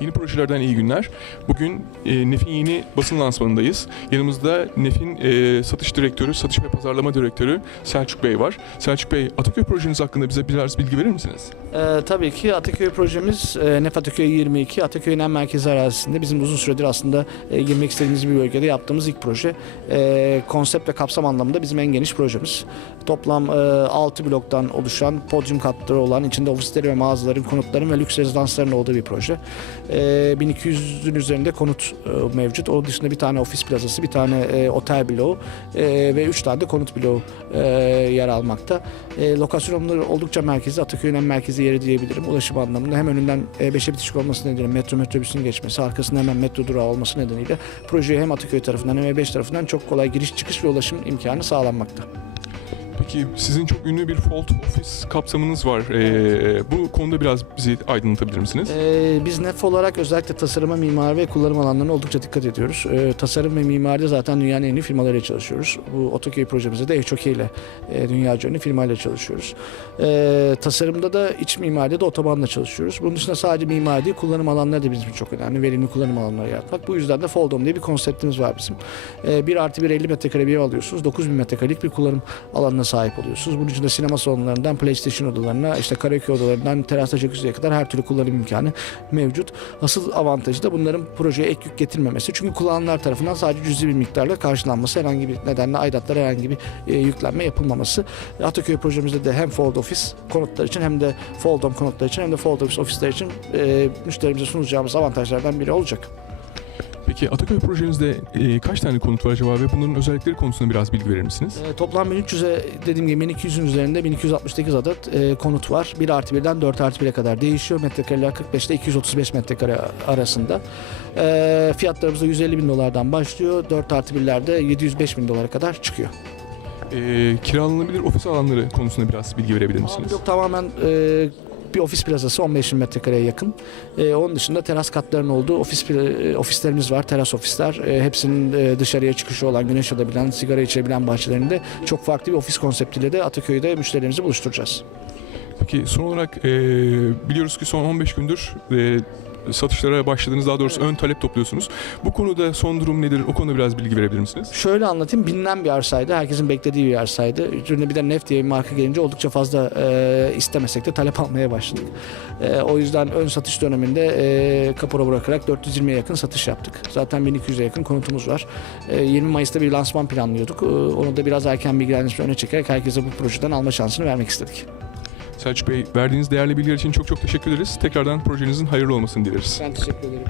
Yeni projelerden iyi günler. Bugün e, NEF'in yeni basın lansmanındayız. Yanımızda NEF'in e, satış direktörü, satış ve pazarlama direktörü Selçuk Bey var. Selçuk Bey, Ataköy projeniz hakkında bize biraz bilgi verir misiniz? Ee, tabii ki Ataköy projemiz e, Nef Ataköy 22, Ataköy'ün en merkezi arazisinde bizim uzun süredir aslında e, girmek istediğimiz bir bölgede yaptığımız ilk proje. E, konsept ve kapsam anlamında bizim en geniş projemiz. Toplam e, 6 bloktan oluşan podyum katları olan, içinde ofisleri ve mağazaların, konutların ve lüks rezidansların olduğu bir proje. E, 1200'ün üzerinde konut e, mevcut. Onun dışında bir tane ofis plazası, bir tane e, otel bloğu e, ve 3 tane de konut bloğu yer almakta. Lokasyonları oldukça merkezi, Ataköy'ün en merkezi yeri diyebilirim. Ulaşım anlamında hem önünden E5'e bitişik olması nedeniyle metro metrobüsün geçmesi, arkasında hemen metro durağı olması nedeniyle projeye hem Ataköy tarafından hem E5 tarafından çok kolay giriş çıkış ve ulaşım imkanı sağlanmakta. Peki sizin çok ünlü bir Fold Office kapsamınız var. E, bu konuda biraz bizi aydınlatabilir misiniz? Ee, biz NEF olarak özellikle tasarıma, mimari ve kullanım alanlarına oldukça dikkat ediyoruz. Ee, tasarım ve mimaride zaten dünyanın en iyi firmalarıyla çalışıyoruz. Bu Otoköy projemizde de HOK ile e, dünyaca ünlü firmayla çalışıyoruz. Ee, tasarımda da iç mimaride de otobanla çalışıyoruz. Bunun dışında sadece mimari değil, kullanım alanları da bizim için çok önemli. Verimli kullanım alanları yaratmak. Bu yüzden de Foldom diye bir konseptimiz var bizim. Ee, 1 artı 1 50 metrekare bir ev alıyorsunuz. 9000 metrekarelik bir kullanım alanına sahip oluyorsunuz. Bunun için de sinema salonlarından PlayStation odalarına, işte karaoke odalarından terasta jacuzziye kadar her türlü kullanım imkanı mevcut. Asıl avantajı da bunların projeye ek yük getirmemesi. Çünkü kullananlar tarafından sadece cüzi bir miktarla karşılanması, herhangi bir nedenle aidatlara herhangi bir e, yüklenme yapılmaması. Ataköy projemizde de hem Fold Office konutlar için hem de Fold Home konutlar için hem de Fold Office ofisler için e, müşterimize sunacağımız avantajlardan biri olacak. Peki Ataköy projenizde e, kaç tane konut var acaba ve bunların özellikleri konusunda biraz bilgi verir misiniz? E, toplam 1300'e dediğim gibi 1200'ün üzerinde 1268 adet e, konut var. 1 artı 1'den 4 artı 1'e kadar değişiyor. Metrekareler 45 ile 235 metrekare arasında. E, fiyatlarımız da 150 bin dolardan başlıyor. 4 artı 1'lerde 705 bin dolara kadar çıkıyor. E, kiralanabilir ofis alanları konusunda biraz bilgi verebilir misiniz? Yok tamamen e, bir ofis plazası 15 bin metrekareye yakın. E, onun dışında teras katlarının olduğu ofis e, ofislerimiz var. Teras ofisler. E, hepsinin e, dışarıya çıkışı olan, güneş alabilen, sigara içebilen bahçelerinde çok farklı bir ofis konseptiyle de Ataköy'de müşterilerimizi buluşturacağız. Peki son olarak e, biliyoruz ki son 15 gündür e, satışlara başladınız. Daha doğrusu ön talep topluyorsunuz. Bu konuda son durum nedir? O konuda biraz bilgi verebilir misiniz? Şöyle anlatayım. Bilinen bir arsaydı. Herkesin beklediği bir arsaydı. Üzerine bir de Nef diye bir marka gelince oldukça fazla e, istemesek de talep almaya başladık. E, o yüzden ön satış döneminde e, kapora bırakarak 420'ye yakın satış yaptık. Zaten 1200'e yakın konutumuz var. E, 20 Mayıs'ta bir lansman planlıyorduk. E, onu da biraz erken bilgilendirme öne çekerek herkese bu projeden alma şansını vermek istedik. Selçuk Bey verdiğiniz değerli bilgiler için çok çok teşekkür ederiz. Tekrardan projenizin hayırlı olmasını dileriz. Ben teşekkür ederim.